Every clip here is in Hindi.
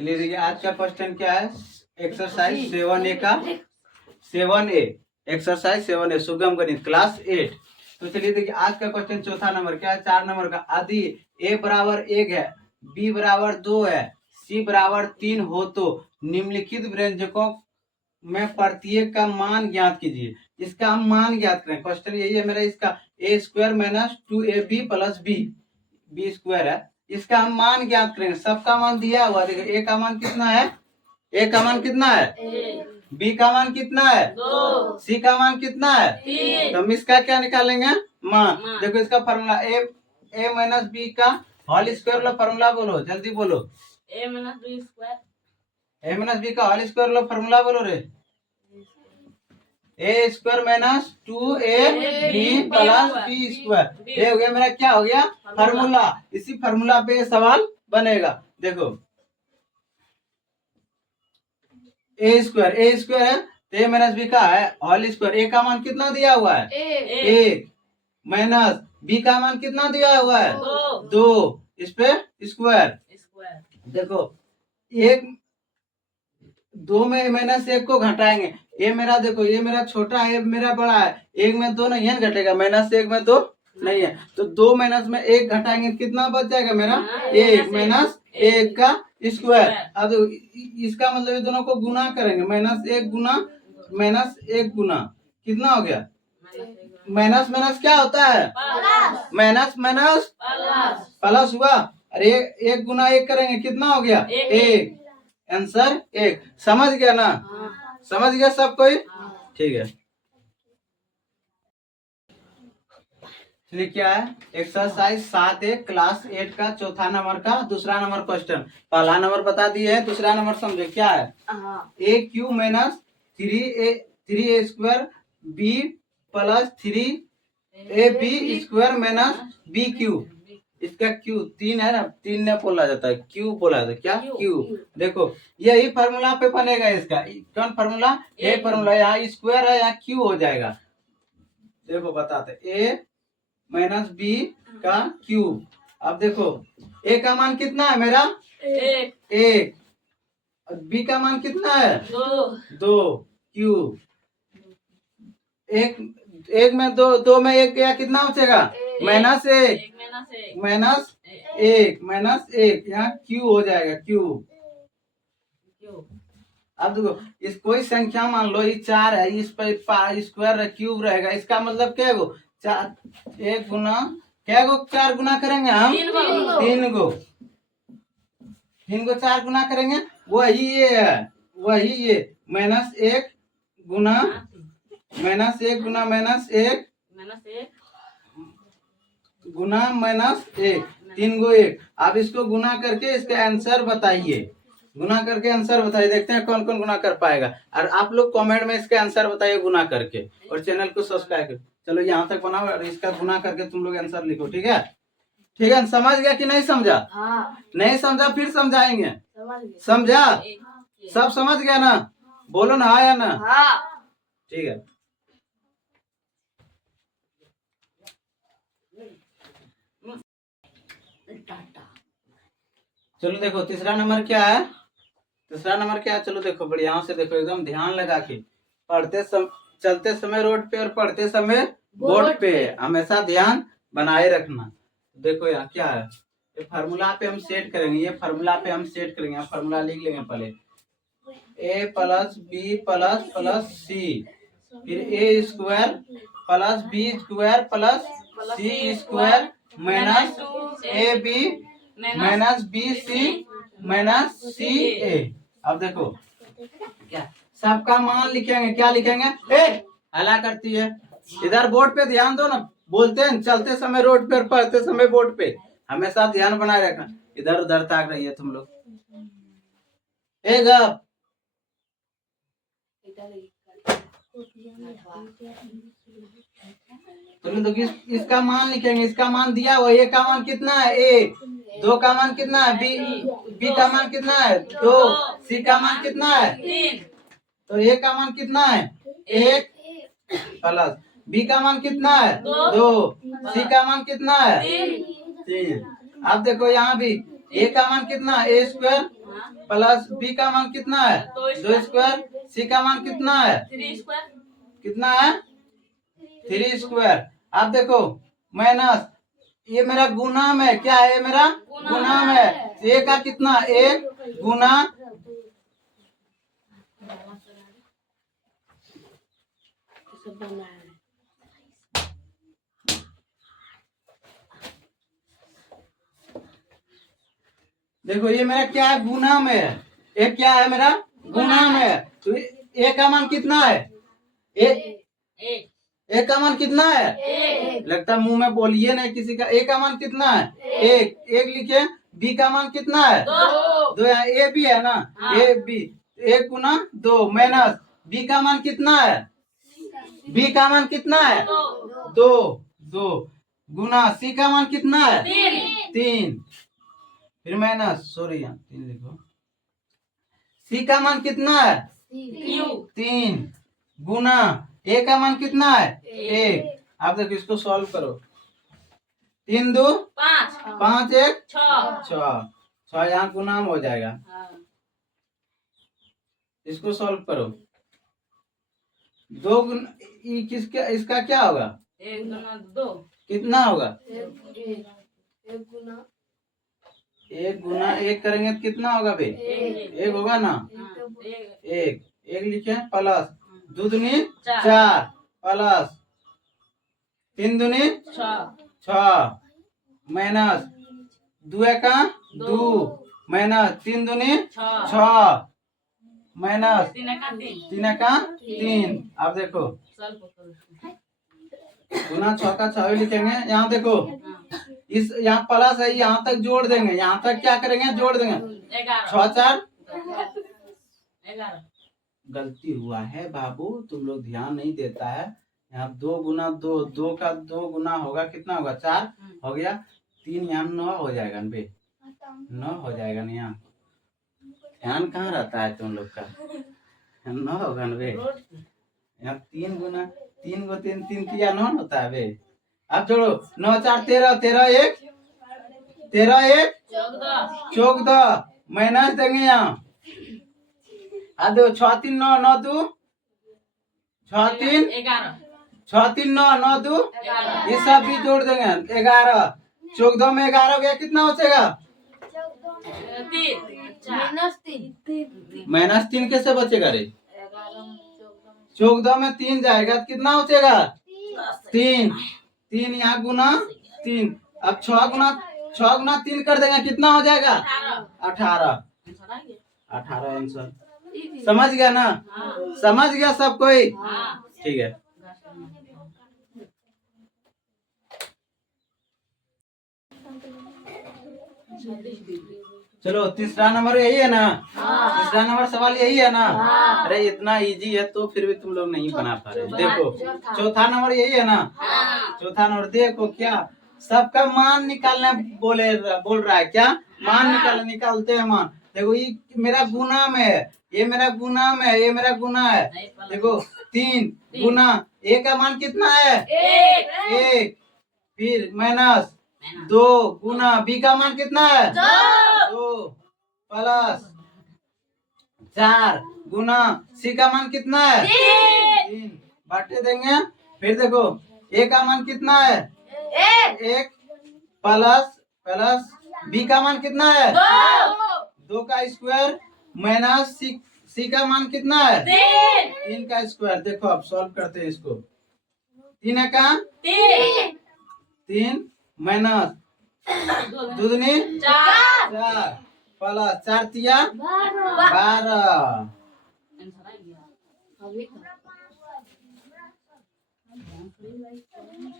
चलिए देखिए आज का क्वेश्चन क्या है। एक्सरसाइज 7A का 7A एक्सरसाइज 7A सुगम गणित क्लास 8। तो चलिए देखिए आज का क्वेश्चन चौथा नंबर क्या है, 4 नंबर का। यदि a बराबर 1 है, b बराबर 2 है, c बराबर 3 हो तो निम्नलिखित व्यंजकों में प्रत्येक का मान ज्ञात कीजिए। इसका हम मान ज्ञात करें। क्वेश्चन यही है मेरा। इसका a square minus 2ab plus b square है। इसका हम मान ज्ञात करेंगे। सबका मान दिया हुआ देखिए। a का मान कितना है, a का मान कितना है, b का मान कितना है, 2, c का मान कितना है, 3। तो हम इसका क्या निकालेंगे, मान। देखो इसका फॉर्मूला a माइनस b का होल स्क्वायर वाला फॉर्मूला बोलो, जल्दी बोलो। a minus b square, a minus b का होल स्क्वायर वाला फॉर्मूला बोलो रे। a square minus 2ab plus b square. ये हो गया मेरा, क्या हो गया, फार्मूला। इसी फार्मूला पे सवाल बनेगा। देखो a स्क्वायर है तो a माइनस b का है होल स्क्वायर। a का मान कितना दिया हुआ है, 1 माइनस b का मान कितना दिया हुआ है, 2। इस पे स्क्वायर। देखो एक 2 में माइनस 1 को घटाएंगे। ये मेरा देखो, ये मेरा छोटा है, मेरा बड़ा है। 1 में 2 नहीं है घटेगा, माइनस 1 में 2 नहीं है, तो 2 माइनस में 1 घटाएंगे, कितना बच जाएगा मेरा, 1 माइनस 1 का स्क्वायर। अब इसका मतलब ये दोनों को गुना करेंगे। माइनस 1 गुना माइनस 1 गुना कितना हो गया, माइनस माइनस क्या होता है, माइनस माइनस प्लस हुआ। अरे 1 गुना 1 करेंगे, कितना हो गया, 1। आंसर 1। समझ गया ना, समझ गया सब कोई, ठीक है। चलिए क्या है, एक्सरसाइज 7A क्लास 8 का चौथा नंबर का दूसरा नंबर क्वेश्चन। पहला नंबर बता दिए है, दूसरा नंबर समझे क्या है। a Q minus 3a square b plus 3ab square minus b Q. इसका क्यू 3 है ना, 3 ने बोला जाता है, क्यू बोला जाता है, क्या क्यू। देखो यही फार्मूला पे बनेगा इसका। कौन फार्मूला, ए फार्मूला। यहाँ स्क्वायर है, यहाँ क्यू हो जाएगा। देखो बताते, a माइनस बी का क्यूब। अब देखो a का मान कितना है मेरा, 1। b का मान कितना है, 2 क्यूब। एक में 2 में 1 गया, कितना बचेगा, माइनस 1 माइनस 1 माइनस 1, यहाँ क्यू हो जाएगा, क्यू। अब देखो इस कोई संख्या मान लो ये 4 है, इस पर स्क्वायर क्यूब रहेगा। इसका मतलब क्या गो, 4 1 गुना क्या गो, 4 गुना करेंगे हम, 3 गो 4 गुना करेंगे। वही ये है, वही ये माइनस 1 गुना माइनस 1 गुना माइनस 1 गुना माइनस 1, 3 गो 1। अब इसको गुना करके इसका आंसर बताइए, गुना करके आंसर बताइए। देखते हैं कौन कौन गुना कर पाएगा। और आप लोग कमेंट में इसका आंसर बताइए गुना करके, और चैनल को सब्सक्राइब करो। चलो यहाँ तक बनाओ और इसका गुना करके तुम लोग आंसर लिखो, ठीक है। ठीक है, समझ गया कि नहीं समझा, नहीं समझा फिर समझाएंगे, समझा, सब समझ गया ना, बोलो ना हाँ या ना, ठीक है। चलो देखो तीसरा नंबर क्या है, तीसरा नंबर क्या है, चलो देखो बढ़िया से देखो, एकदम ध्यान लगा के चलते समय रोड पे और पढ़ते समय बोर्ड पे हमेशा ध्यान बनाए रखना। देखो यहाँ क्या है, ये फार्मूला पे हम सेट करेंगे, ये फार्मूला पे हम सेट करेंगे। फार्मूला लिख लेंगे पहले, a plus B plus plus C, फिर a square plus B square plus C square minus A B minus B C minus C A. अब देखो क्या, सबका मान लिखेंगे, क्या लिखेंगे, ए हला करती है। इधर बोर्ड पे ध्यान दो ना, बोलते हैं चलते समय रोड पे, पढ़ते समय बोर्ड पे, हमेशा ध्यान बनाए रखना। इधर उधर ताक रही है तुम लोग। चलो तो इसका मान लिखेंगे। इसका मान दिया हुआ, ए का मान कितना है, 1। 2 का मान कितना है, बी का मान कितना है, 2। सी का मान कितना है, 3। तो ए का मान कितना है, 1 प्लस बी का मान कितना है, 2। सी का मान कितना है, 3। अब देखो यहाँ भी ए का मान कितना है, ए स्क्वायर प्लस बी का मान कितना है 2 स्क्वायर, सी का मान कितना है 3 स्क्वायर, कितना है 3 स्क्वायर। अब देखो माइनस ये मेरा गुना में क्या है, ये मेरा गुना में ए का कितना 1 गुना देखो ये मेरा क्या है गुना में है, ये क्या है मेरा गुना में है। तो ए का मान कितना है एक, ए का मान कितना है एक, लगता मुंह में बोलिए नहीं किसी का। ए का मान कितना है एक लिखे। बी का मान कितना है 2 यहाँ ए भी है ना ए बी 1 गुना 2 माइनस बी का मान कितना है बी का मान कितना है 2 गुना सी का मान कितना है 3 फिर माइनस सॉरी यहाँ 3 लिखो। सी का मान कितना है 3 गुना ए का मान कितना है 1। आप देखो इसको सॉल्व करो 3 2 5 1 6 यहाँ गुना हो जाएगा। इसको सॉल्व करो 2 किसका इसका क्या होगा 1 गुना 2 कितना होगा 1 गुना 1 करेंगे तो कितना होगा बे 1 होगा ना 1 लिखे प्लस 2 दूनी 4 प्लस 3 दूनी 6 माइनस 2 का 2 माइनस 3 दूनी 6 माइनस 3 का 3। अब देखो गुना 6 का 6 लिखेंगे। यहाँ देखो इस यहाँ प्लस है यहाँ तक जोड़ देंगे, यहाँ तक क्या करेंगे जोड़ देंगे 6 4 गलती हुआ है बाबू, तुम लोग ध्यान नहीं देता है। यहाँ 2 गुना 2 का 2 गुना होगा कितना होगा 4 हो गया 3 यहाँ 9 हो जाएगा बे 9 हो जाएगा ना। यहाँ ध्यान कहाँ रहता है तुम लोग का 9 होगा ना बे। यहाँ 3 गुना 3 को 3 3 3 9 होता है बे। अब जोड़ो 9 4 13 13 1 14 माइनस देंगे यहाँ। अब देखो 6 3 9 9 2 6 3 9 9 2 ये सब भी जोड़ देंगे 11 14 में 11 हो गया कितना हो जाएगा -3 कैसे बचेगा रे 14 में 3 जाएगा तो कितना हो जाएगा 3 यहाँ गुना 3। अब 6 गुना 3 कर देंगे कितना हो जाएगा 18 आंसर। समझ गया ना समझ गया सब कोई ठीक है। चलो तीसरा नंबर यही है ना तीसरा नंबर सवाल यही है ना। अरे इतना इजी है तो फिर भी तुम लोग नहीं बना पा रहे। देखो चौथा नंबर यही है ना चौथा नंबर देखो क्या सबका मान निकालने बोल रहा है क्या मान निकालते हैं मान। देखो ये मेरा गुना में है ये मेरा गुना में है ये मेरा गुना है। देखो 3 गुना ए का मान कितना है 1 फिर माइनस 2 गुना बी का मान कितना है 2 प्लस 4 गुना सी का मान कितना है 3 बांटे देंगे। फिर देखो ए का मान कितना है 1 प्लस बी का मान कितना है 2 का स्क्वायर माइनस सी का मान कितना है 3 का स्क्वायर। देखो अब सॉल्व करते हैं इसको 3 का 3 माइनस 2 दूनी 4 प्लस 4 तिया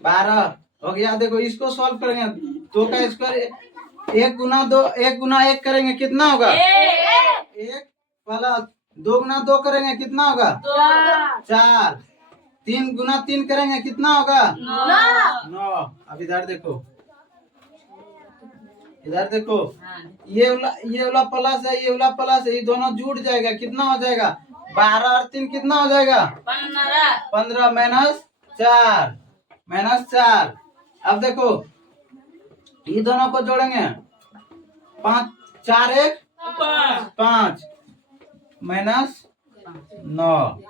12 हो गया। देखो इसको सॉल्व करेंगे 2 का स्क्वायर 1 गुना 1 करेंगे कितना होगा 1 प्लस 2 गुना 2 करेंगे कितना होगा 4 3 गुना 3 करेंगे कितना होगा 9। अब इधर देखो ये वाला प्लस है ये वाला प्लस है ये दोनों जुड़ जाएगा कितना हो जाएगा 12 और 3 कितना हो जाएगा 15 माइनस 4। अब देखो ये दोनों को जोड़ेंगे 5 4 1 5 माइनस 9।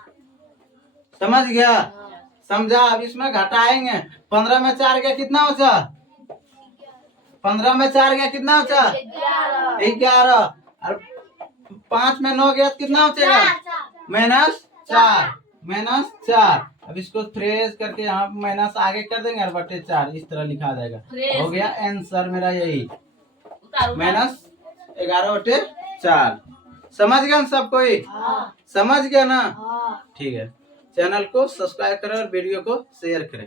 समझ गया? समझा? अब इसमें घटाएंगे। 15 में 4 गया कितना बचा? 15 में 4 गया कितना बचा? 11। और 5 में 9 गया तो कितना बचेगा? -4। अब इसको फ्रेश करके यहाँ माइनस आगे कर देंगे और बटे 4 इस तरह लिखा जाएगा। हो गया आंसर मेरा यही, -11/4। समझ गया ना सब कोई? समझ गया ना? ठीक है, चैनल को सब्सक्राइब करें और वीडियो को शेयर करें।